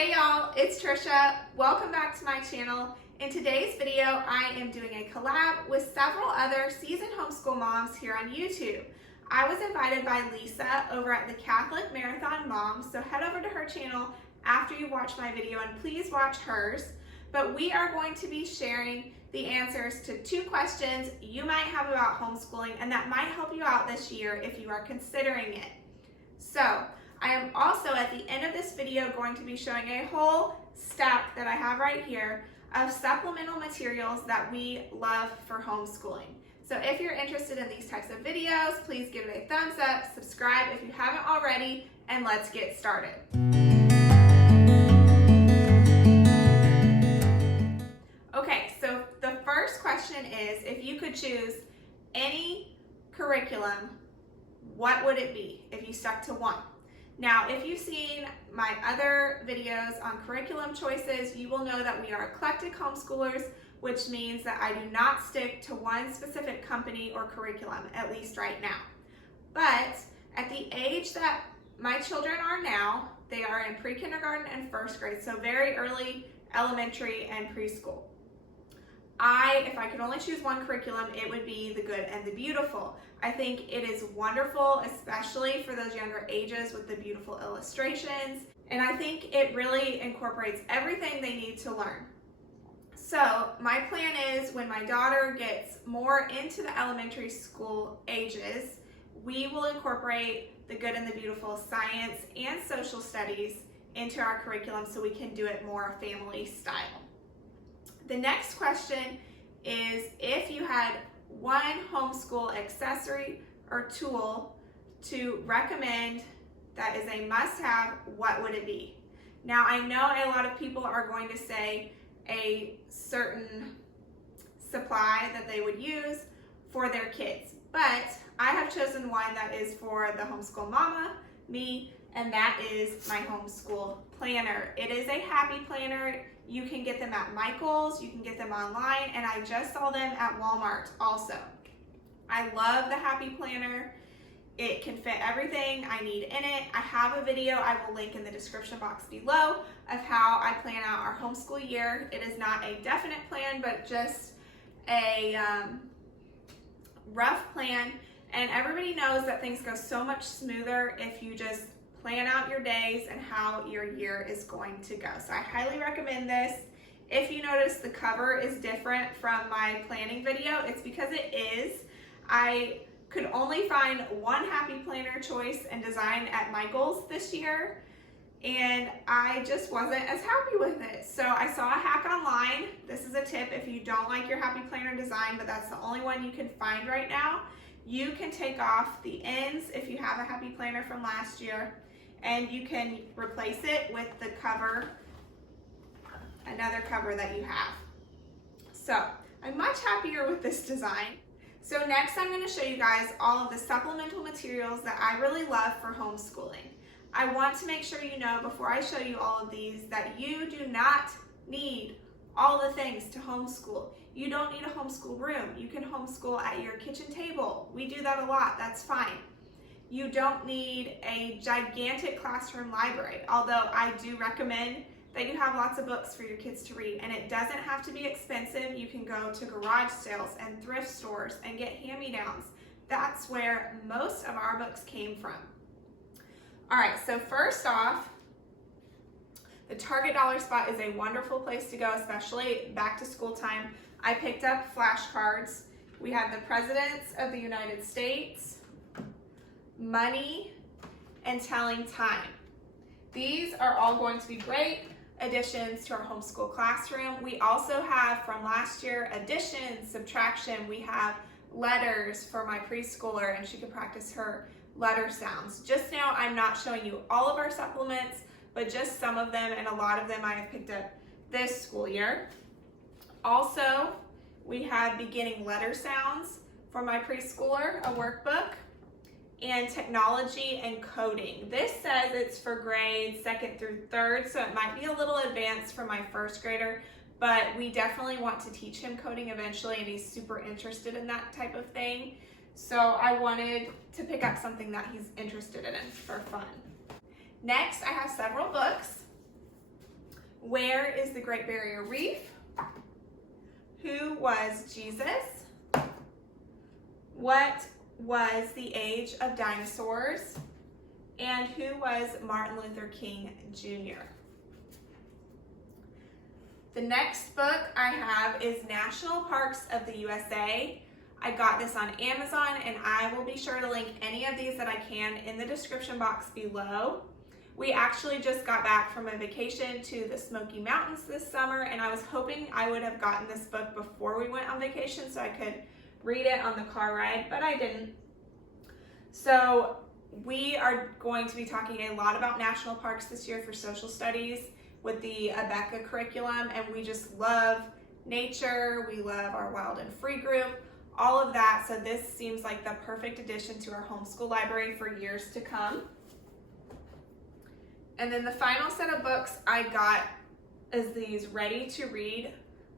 Hey y'all, it's Trisha. Welcome back to my channel. In today's video, I am doing a collab with several other seasoned homeschool moms here on YouTube. I was invited by Lisa over at the Catholic Marathon Moms, so head over to her channel after you watch my video and please watch hers. But we are going to be sharing the answers to 2 questions you might have about homeschooling and that might help you out this year if you are considering it. So, I am also at the end of this video going to be showing a whole stack that I have right here of supplemental materials that we love for homeschooling. So if you're interested in these types of videos, please give it a thumbs up, subscribe if you haven't already, and let's get started. Okay, so the first question is, if you could choose any curriculum, what would it be if you stuck to one? Now, if you've seen my other videos on curriculum choices, you will know that we are eclectic homeschoolers, which means that I do not stick to one specific company or curriculum, at least right now. But at the age that my children are now, they are in pre-kindergarten and first grade, so very early elementary and preschool. If I could only choose one curriculum, it would be The Good and the Beautiful. I think it is wonderful, especially for those younger ages with the beautiful illustrations. And I think it really incorporates everything they need to learn. So my plan is when my daughter gets more into the elementary school ages, we will incorporate The Good and the Beautiful science and social studies into our curriculum so we can do it more family style. The next question is, if you had one homeschool accessory or tool to recommend that is a must-have, what would it be? Now, I know a lot of people are going to say a certain supply that they would use for their kids, but I have chosen one that is for the homeschool mama, me, and that is my homeschool planner. It is a happy planner. You can get them at Michael's, you can get them online, and I just saw them at Walmart also. I love the happy planner. It can fit everything I need in it. I have a video I will link in the description box below of how I plan out our homeschool year. It is not a definite plan, but just a rough plan. And everybody knows that things go so much smoother if you just plan out your days and how your year is going to go. So I highly recommend this. If you notice the cover is different from my planning video, it's because it is. I could only find one happy planner choice and design at Michael's this year, and I just wasn't as happy with it. So I saw a hack online. This is a tip if you don't like your happy planner design, but that's the only one you can find right now. You can take off the ends if you have a happy planner from last year, and you can replace it with the cover, another cover that you have. So I'm much happier with this design. So next I'm going to show you guys all of the supplemental materials that I really love for homeschooling. I want to make sure you know before I show you all of these that you do not need all the things to homeschool. You don't need a homeschool room. You can homeschool at your kitchen table. We do that a lot, that's fine. You don't need a gigantic classroom library, although I do recommend that you have lots of books for your kids to read, and it doesn't have to be expensive. You can go to garage sales and thrift stores and get hand-me-downs. That's where most of our books came from. All right, so first off, the Target Dollar Spot is a wonderful place to go, especially back to school time. I picked up flashcards. We have the Presidents of the United States, money, and telling time. These are all going to be great additions to our homeschool classroom. We also have from last year addition, subtraction. We have letters for my preschooler, and she can practice her letter sounds. Just now I'm not showing you all of our supplements, but just some of them, and a lot of them I have picked up this school year. Also, we have beginning letter sounds for my preschooler, a workbook, and technology and coding. This says it's for grades 2nd through 3rd, so it might be a little advanced for my 1st grader, but we definitely want to teach him coding eventually, and he's super interested in that type of thing. So I wanted to pick up something that he's interested in for fun. Next, I have several books. Where is the Great Barrier Reef? Who was Jesus? What was the age of dinosaurs? And who was Martin Luther King Jr.? The next book I have is National Parks of the USA. I got this on Amazon, and I will be sure to link any of these that I can in the description box below. We actually just got back from a vacation to the Smoky Mountains this summer, and I was hoping I would have gotten this book before we went on vacation so I could read it on the car ride, but I didn't. So we are going to be talking a lot about national parks this year for social studies with the ABECA curriculum, and we just love nature, we love our wild and free group, all of that, so this seems like the perfect addition to our homeschool library for years to come. And then the final set of books I got is these ready to read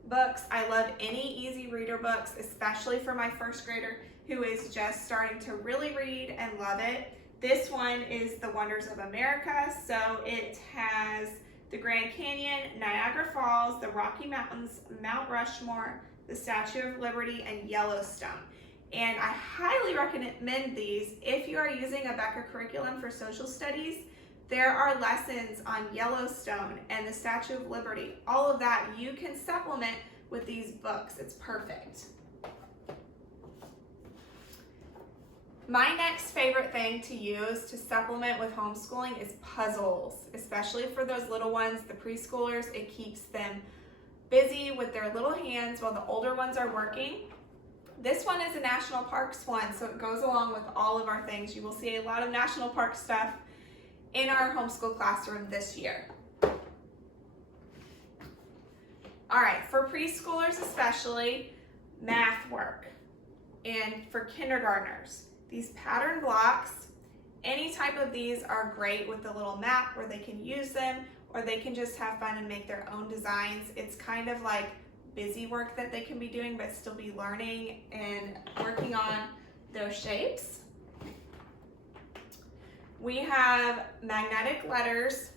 books. I love any easy reader books, especially for my first grader who is just starting to really read and love it. This one is The Wonders of America, so it has the Grand Canyon, Niagara Falls, the Rocky Mountains, Mount Rushmore, the Statue of Liberty, and Yellowstone. And I highly recommend these if you are using a ABECA curriculum for social studies. There are lessons on Yellowstone and the Statue of Liberty. All of that you can supplement with these books. It's perfect. My next favorite thing to use to supplement with homeschooling is puzzles, especially for those little ones, the preschoolers. It keeps them busy with their little hands while the older ones are working. This one is a national parks one, so it goes along with all of our things. You will see a lot of national park stuff in our homeschool classroom this year. All right, for preschoolers especially, math work, and for kindergartners, these pattern blocks, any type of these are great with a little map where they can use them, or they can just have fun and make their own designs. It's kind of like busy work that they can be doing but still be learning and working on those shapes. We have magnetic letters.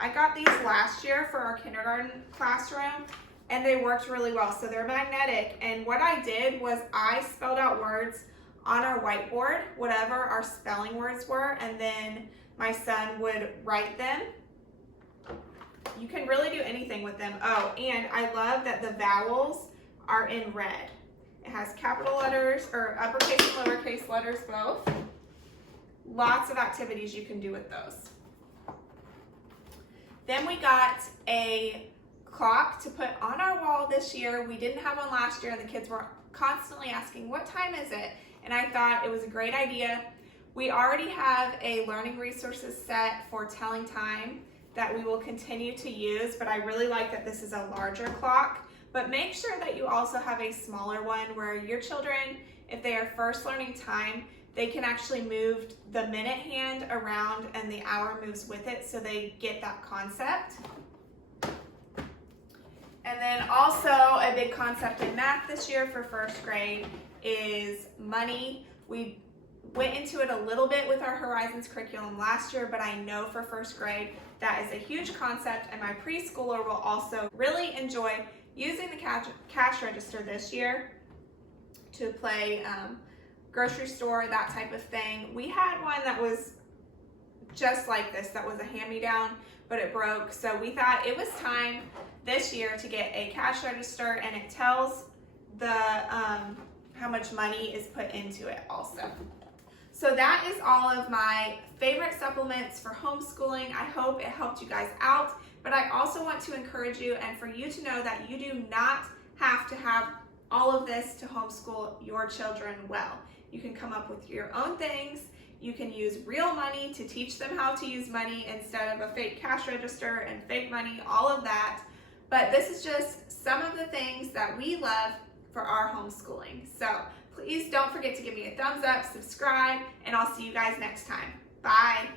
I got these last year for our kindergarten classroom, and they worked really well. So they're magnetic, and what I did was I spelled out words on our whiteboard, whatever our spelling words were, and then my son would write them. You can really do anything with them. Oh, and I love that the vowels are in red. It has capital letters, or uppercase and lowercase letters both. Lots of activities you can do with those. Then we got a clock to put on our wall this year. We didn't have one last year, and the kids were constantly asking, what time is it? And I thought it was a great idea. We already have a learning resources set for telling time that we will continue to use, but I really like that this is a larger clock. But make sure that you also have a smaller one where your children, if they are first learning time, they can actually move the minute hand around and the hour moves with it, so they get that concept. And then also a big concept in math this year for first grade is money. We went into it a little bit with our Horizons curriculum last year, but I know for first grade that is a huge concept, and my preschooler will also really enjoy using the cash register this year to play grocery store, that type of thing. We had one that was just like this, that was a hand-me-down, but it broke. So we thought it was time this year to get a cash register, and it tells the how much money is put into it also. So that is all of my favorite supplements for homeschooling. I hope it helped you guys out, but I also want to encourage you and for you to know that you do not have to have all of this to homeschool your children well. You can come up with your own things. You can use real money to teach them how to use money instead of a fake cash register and fake money, all of that. But this is just some of the things that we love for our homeschooling. So please don't forget to give me a thumbs up, subscribe, and I'll see you guys next time. Bye.